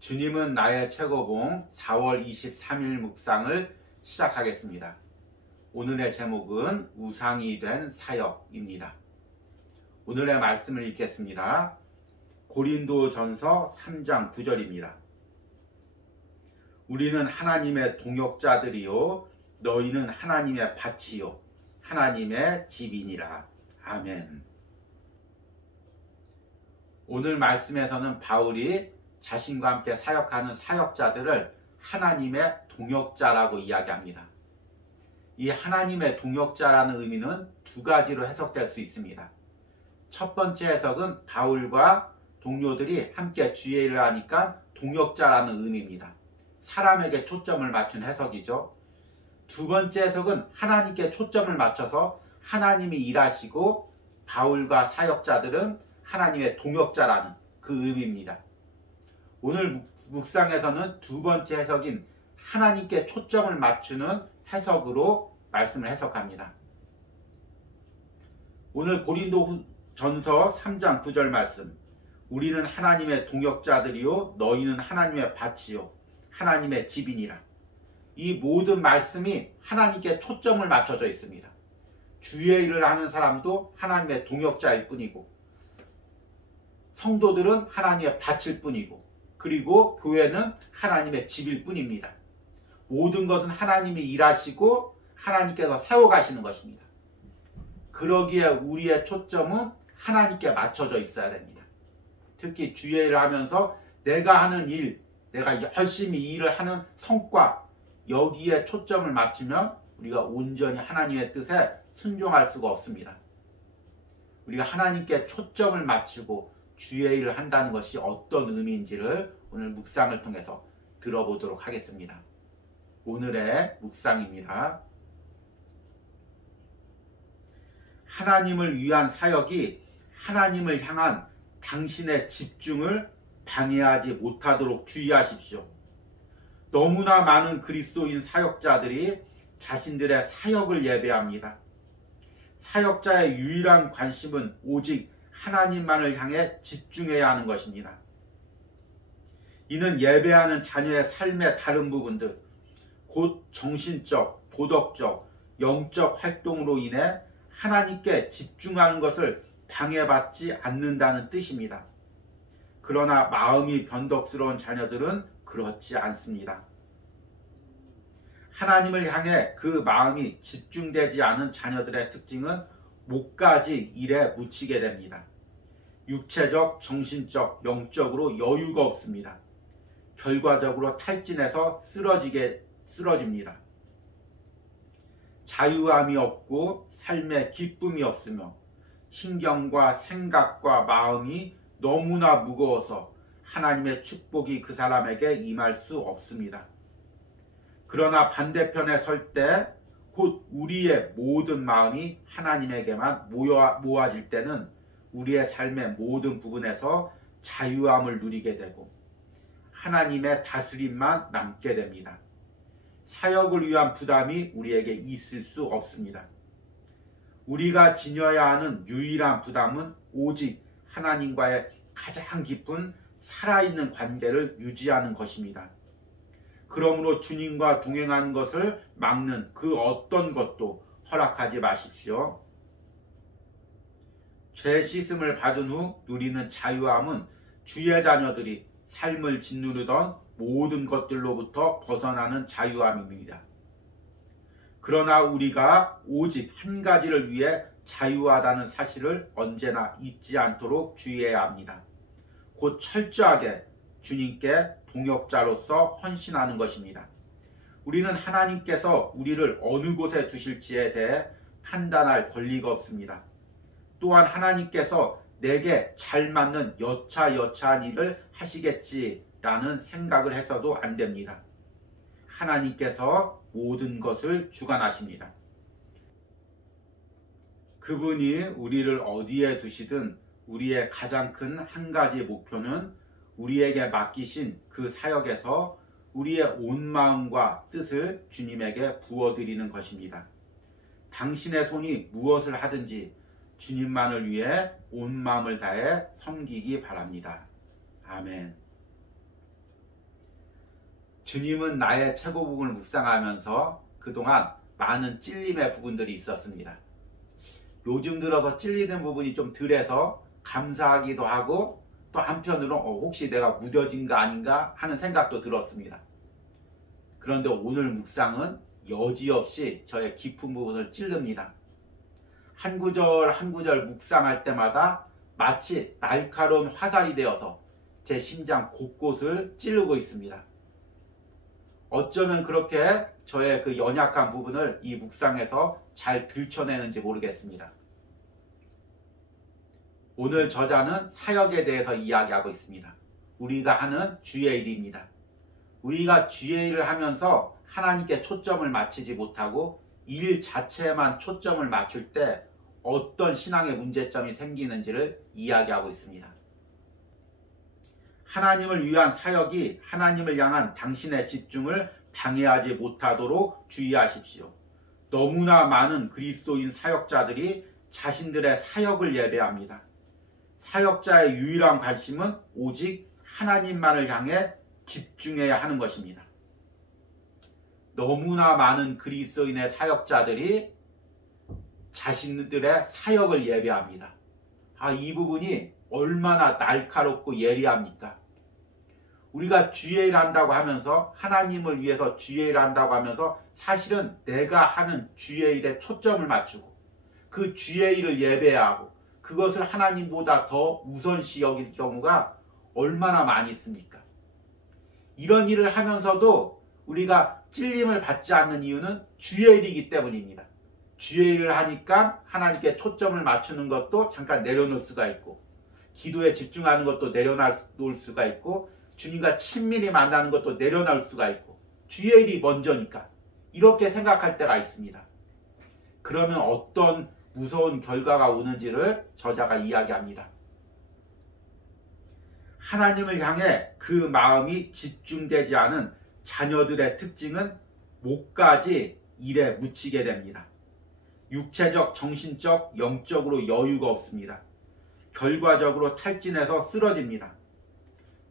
주님은 나의 최고봉 4월 23일 묵상을 시작하겠습니다. 오늘의 제목은 우상이 된 사역입니다. 오늘의 말씀을 읽겠습니다. 고린도전서 3장 9절입니다. 우리는 하나님의 동역자들이요 너희는 하나님의 밭이요 하나님의 집이니라. 아멘. 오늘 말씀에서는 바울이 자신과 함께 사역하는 사역자들을 하나님의 동역자라고 이야기합니다. 이 하나님의 동역자라는 의미는 두 가지로 해석될 수 있습니다. 첫 번째 해석은 바울과 동료들이 함께 주의 일을 하니까 동역자라는 의미입니다. 사람에게 초점을 맞춘 해석이죠. 두 번째 해석은 하나님께 초점을 맞춰서 하나님이 일하시고 바울과 사역자들은 하나님의 동역자라는 그 의미입니다. 오늘 묵상에서는 두 번째 해석인 하나님께 초점을 맞추는 해석으로 말씀을 해석합니다. 오늘 고린도전서 3장 9절 말씀, 우리는 하나님의 동역자들이요 너희는 하나님의 밭이요 하나님의 집이니라. 이 모든 말씀이 하나님께 초점을 맞춰져 있습니다. 주의 일을 하는 사람도 하나님의 동역자일 뿐이고 성도들은 하나님의 밭일 뿐이고 그리고 교회는 하나님의 집일 뿐입니다. 모든 것은 하나님이 일하시고 하나님께서 세워가시는 것입니다. 그러기에 우리의 초점은 하나님께 맞춰져 있어야 됩니다. 특히 주의 일을 하면서 내가 하는 일, 내가 열심히 일을 하는 성과, 여기에 초점을 맞추면 우리가 온전히 하나님의 뜻에 순종할 수가 없습니다. 우리가 하나님께 초점을 맞추고 주의 일을 한다는 것이 어떤 의미인지를 오늘 묵상을 통해서 들어보도록 하겠습니다. 오늘의 묵상입니다. 하나님을 위한 사역이 하나님을 향한 당신의 집중을 방해하지 못하도록 주의하십시오. 너무나 많은 그리스도인 사역자들이 자신들의 사역을 예배합니다. 사역자의 유일한 관심은 오직 하나님만을 향해 집중해야 하는 것입니다. 이는 예배하는 자녀의 삶의 다른 부분들, 곧 정신적, 도덕적, 영적 활동으로 인해 하나님께 집중하는 것을 방해받지 않는다는 뜻입니다. 그러나 마음이 변덕스러운 자녀들은 그렇지 않습니다. 하나님을 향해 그 마음이 집중되지 않은 자녀들의 특징은 목까지 일에 묻히게 됩니다. 육체적, 정신적, 영적으로 여유가 없습니다. 결과적으로 탈진해서 쓰러집니다. 자유함이 없고 삶에 기쁨이 없으며 신경과 생각과 마음이 너무나 무거워서 하나님의 축복이 그 사람에게 임할 수 없습니다. 그러나 반대편에 설 때 곧 우리의 모든 마음이 하나님에게만 모아질 때는 우리의 삶의 모든 부분에서 자유함을 누리게 되고 하나님의 다스림만 남게 됩니다. 사역을 위한 부담이 우리에게 있을 수 없습니다. 우리가 지녀야 하는 유일한 부담은 오직 하나님과의 가장 깊은 살아있는 관계를 유지하는 것입니다. 그러므로 주님과 동행하는 것을 막는 그 어떤 것도 허락하지 마십시오. 죄 씻음을 받은 후 누리는 자유함은 주의 자녀들이 삶을 짓누르던 모든 것들로부터 벗어나는 자유함입니다. 그러나 우리가 오직 한 가지를 위해 자유하다는 사실을 언제나 잊지 않도록 주의해야 합니다. 곧 철저하게 주님께 동역자로서 헌신하는 것입니다. 우리는 하나님께서 우리를 어느 곳에 두실지에 대해 판단할 권리가 없습니다. 또한 하나님께서 내게 잘 맞는 여차여차한 일을 하시겠지라는 생각을 해서도 안 됩니다. 하나님께서 모든 것을 주관하십니다. 그분이 우리를 어디에 두시든 우리의 가장 큰 한 가지 목표는 우리에게 맡기신 그 사역에서 우리의 온 마음과 뜻을 주님에게 부어드리는 것입니다. 당신의 손이 무엇을 하든지 주님만을 위해 온 마음을 다해 섬기기 바랍니다. 아멘. 주님은 나의 최고복음을 묵상하면서 그동안 많은 찔림의 부분들이 있었습니다. 요즘 들어서 찔리는 부분이 좀 덜해서 감사하기도 하고 또 한편으로 혹시 내가 무뎌진 거 아닌가 하는 생각도 들었습니다. 그런데 오늘 묵상은 여지없이 저의 깊은 부분을 찔릅니다. 한 구절 한 구절 묵상할 때마다 마치 날카로운 화살이 되어서 제 심장 곳곳을 찌르고 있습니다. 어쩌면 그렇게 저의 그 연약한 부분을 이 묵상에서 잘 들춰내는지 모르겠습니다. 오늘 저자는 사역에 대해서 이야기하고 있습니다. 우리가 하는 주의 일입니다. 우리가 주의 일을 하면서 하나님께 초점을 맞추지 못하고 일 자체에만 초점을 맞출 때 어떤 신앙의 문제점이 생기는지를 이야기하고 있습니다. 하나님을 위한 사역이 하나님을 향한 당신의 집중을 방해하지 못하도록 주의하십시오. 너무나 많은 그리스도인 사역자들이 자신들의 사역을 예배합니다. 사역자의 유일한 관심은 오직 하나님만을 향해 집중해야 하는 것입니다. 너무나 많은 그리스도인의 사역자들이 자신들의 사역을 예배합니다. 이 부분이 얼마나 날카롭고 예리합니까? 우리가 주의 일 한다고 하면서 하나님을 위해서 주의 일 한다고 하면서 사실은 내가 하는 주의 일에 초점을 맞추고 그 주의 일을 예배하고 그것을 하나님보다 더 우선시 여길 경우가 얼마나 많이 있습니까? 이런 일을 하면서도 우리가 찔림을 받지 않는 이유는 주의 일이기 때문입니다. 주의 일을 하니까 하나님께 초점을 맞추는 것도 잠깐 내려놓을 수가 있고 기도에 집중하는 것도 내려놓을 수가 있고 주님과 친밀히 만나는 것도 내려놓을 수가 있고 주의 일이 먼저니까 이렇게 생각할 때가 있습니다. 그러면 어떤 무서운 결과가 오는지를 저자가 이야기합니다. 하나님을 향해 그 마음이 집중되지 않은 자녀들의 특징은 목까지 일에 묻히게 됩니다. 육체적, 정신적, 영적으로 여유가 없습니다. 결과적으로 탈진해서 쓰러집니다.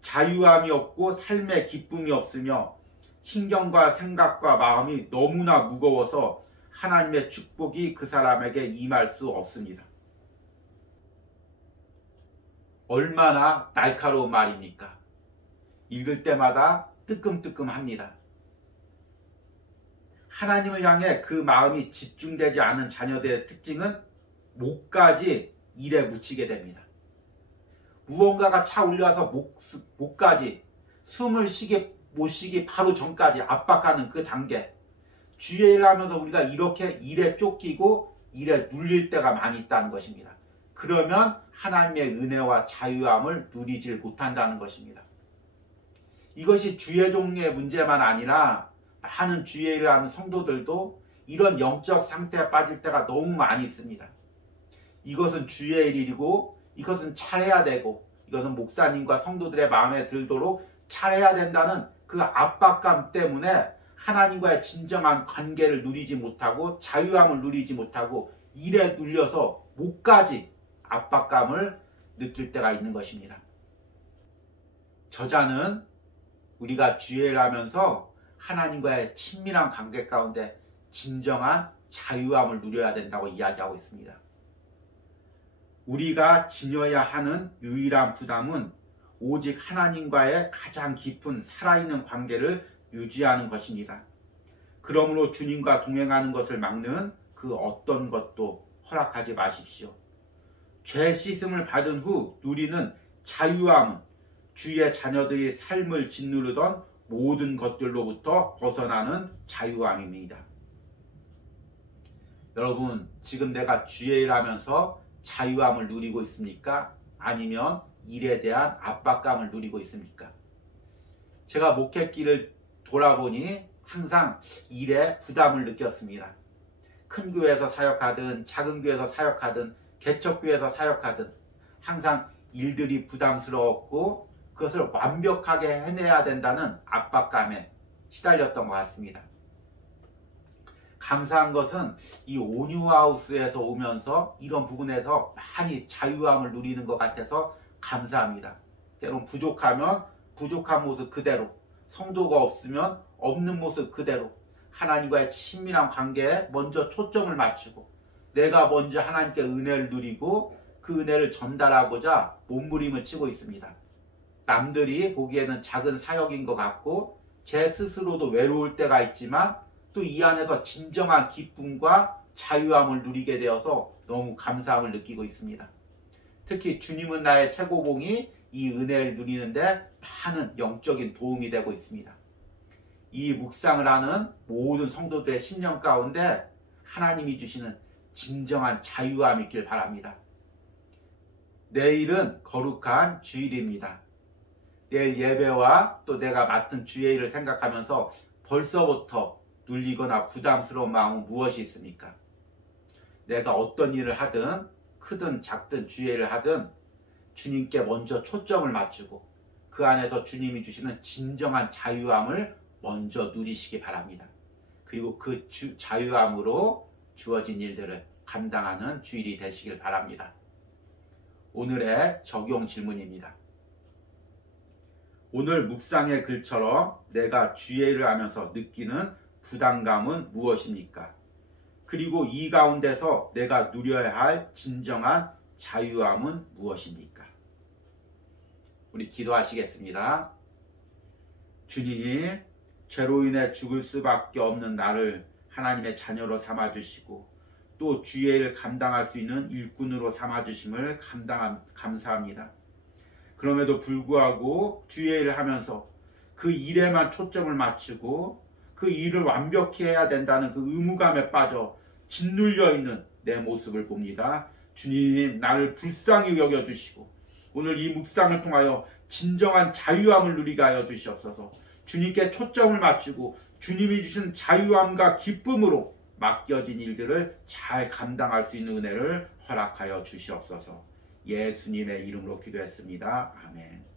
자유함이 없고 삶의 기쁨이 없으며 신경과 생각과 마음이 너무나 무거워서 하나님의 축복이 그 사람에게 임할 수 없습니다. 얼마나 날카로운 말입니까? 읽을 때마다 뜨끔뜨끔합니다. 하나님을 향해 그 마음이 집중되지 않은 자녀들의 특징은 목까지 일에 묻히게 됩니다. 무언가가 차올려서 목까지 숨을 못 쉬기 바로 전까지 압박하는 그 단계. 주의 일을 하면서 우리가 이렇게 일에 쫓기고 일에 눌릴 때가 많이 있다는 것입니다. 그러면 하나님의 은혜와 자유함을 누리질 못한다는 것입니다. 이것이 주의 종의 문제만 아니라 많은 주의 일을 하는 성도들도 이런 영적 상태에 빠질 때가 너무 많이 있습니다. 이것은 주의 일이고 이것은 잘해야 되고 이것은 목사님과 성도들의 마음에 들도록 잘해야 된다는 그 압박감 때문에 하나님과의 진정한 관계를 누리지 못하고 자유함을 누리지 못하고 일에 눌려서 목까지 압박감을 느낄 때가 있는 것입니다. 저자는 우리가 주의 일을 하면서 하나님과의 친밀한 관계 가운데 진정한 자유함을 누려야 된다고 이야기하고 있습니다. 우리가 지녀야 하는 유일한 부담은 오직 하나님과의 가장 깊은 살아있는 관계를 유지하는 것입니다. 그러므로 주님과 동행하는 것을 막는 그 어떤 것도 허락하지 마십시오. 죄 씻음을 받은 후 누리는 자유함은 주의 자녀들이 삶을 짓누르던 모든 것들로부터 벗어나는 자유함입니다. 여러분, 지금 내가 주의 일 하면서 자유함을 누리고 있습니까? 아니면 일에 대한 압박감을 누리고 있습니까? 제가 목회길을 돌아보니 항상 일에 부담을 느꼈습니다. 큰 교회에서 사역하든 작은 교회에서 사역하든 개척교회에서 사역하든 항상 일들이 부담스러웠고 그것을 완벽하게 해내야 된다는 압박감에 시달렸던 것 같습니다. 감사한 것은 이 온유하우스에서 오면서 이런 부분에서 많이 자유함을 누리는 것 같아서 감사합니다. 때론 부족하면 부족한 모습 그대로, 성도가 없으면 없는 모습 그대로 하나님과의 친밀한 관계에 먼저 초점을 맞추고 내가 먼저 하나님께 은혜를 누리고 그 은혜를 전달하고자 몸부림을 치고 있습니다. 남들이 보기에는 작은 사역인 것 같고 제 스스로도 외로울 때가 있지만 또 이 안에서 진정한 기쁨과 자유함을 누리게 되어서 너무 감사함을 느끼고 있습니다. 특히 주님은 나의 최고봉이 이 은혜를 누리는데 많은 영적인 도움이 되고 있습니다. 이 묵상을 하는 모든 성도들의 심령 가운데 하나님이 주시는 진정한 자유함이 있길 바랍니다. 내일은 거룩한 주일입니다. 내일 예배와 또 내가 맡은 주의 일을 생각하면서 벌써부터 눌리거나 부담스러운 마음은 무엇이 있습니까? 내가 어떤 일을 하든 크든 작든 주의 일을 하든 주님께 먼저 초점을 맞추고 그 안에서 주님이 주시는 진정한 자유함을 먼저 누리시기 바랍니다. 그리고 그 자유함으로 주어진 일들을 감당하는 주일이 되시길 바랍니다. 오늘의 적용 질문입니다. 오늘 묵상의 글처럼 내가 주의 일을 하면서 느끼는 부담감은 무엇입니까? 그리고 이 가운데서 내가 누려야 할 진정한 자유함은 무엇입니까? 우리 기도하시겠습니다. 주님, 죄로 인해 죽을 수밖에 없는 나를 하나님의 자녀로 삼아주시고 또 주의 일을 감당할 수 있는 일꾼으로 삼아주심을 감사합니다. 그럼에도 불구하고 주의 일을 하면서 그 일에만 초점을 맞추고 그 일을 완벽히 해야 된다는 그 의무감에 빠져 짓눌려 있는 내 모습을 봅니다. 주님, 나를 불쌍히 여겨주시고 오늘 이 묵상을 통하여 진정한 자유함을 누리게 하여 주시옵소서. 주님께 초점을 맞추고 주님이 주신 자유함과 기쁨으로 맡겨진 일들을 잘 감당할 수 있는 은혜를 허락하여 주시옵소서. 예수님의 이름으로 기도했습니다. 아멘.